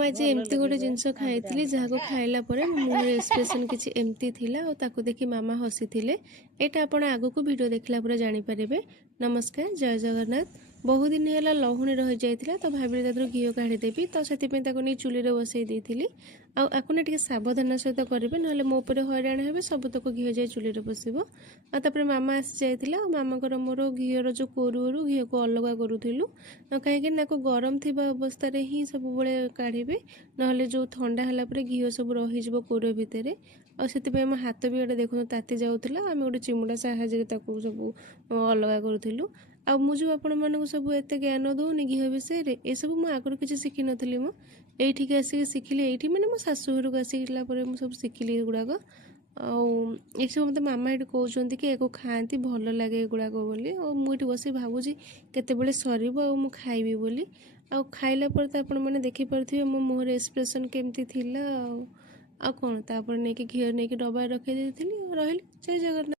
आज एमती गोटे जिनस खाई जहाँ खाइला मुहर एक्सप्रेशन किसी एमती थिला और ताकू देखी मामा हसी थे। यहाँ आप आग को वीडियो देखला पर जानीपारे। नमस्कार, जय जगन्नाथ। बहुत दिन है लहुणी रही जाता तो भाभी घी काढ़ीदेवी तो से नहीं चुली बसई देती आपने टे सावधान सहित करेंगे ना मो पर हईराण हे सबतक घी जाए चुली बसब। आपर मामा आसी जाइला मामा मोर घीर जो कोरू घी को अलग करूँ कहीं गरम थी अवस्था ही सब काढ़े ना जो ठंडा है घी सब रही कोर भितर आते मो हाथ भी गोटे देखो ताती जाऊला आम गोटे चिमुड़ा साहाଯ୍य सब अलग करूँ। आ मुझे आपण मानक सब एत ज्ञान दौनी घी विषय ये सब मुझे आगुरी किसी शिखी नी मो ये आसिक शिखिली ये मैंने मो शाशु घर को आसिकला सब शिखिली गुड़ाक ये सब मतलब मामा ये कहते कि एक खाती भल लगे गुड़ाक बोली और मुझे बस भावुँ केत सर खाइबी बोली आ खाइला तो आपण मैंने देखिपे मो मुहर एक्सप्रेशन केमती थिला आ कौन तापर नहीं घी नहीं डबा रखी रही। जय जगन्नाथ।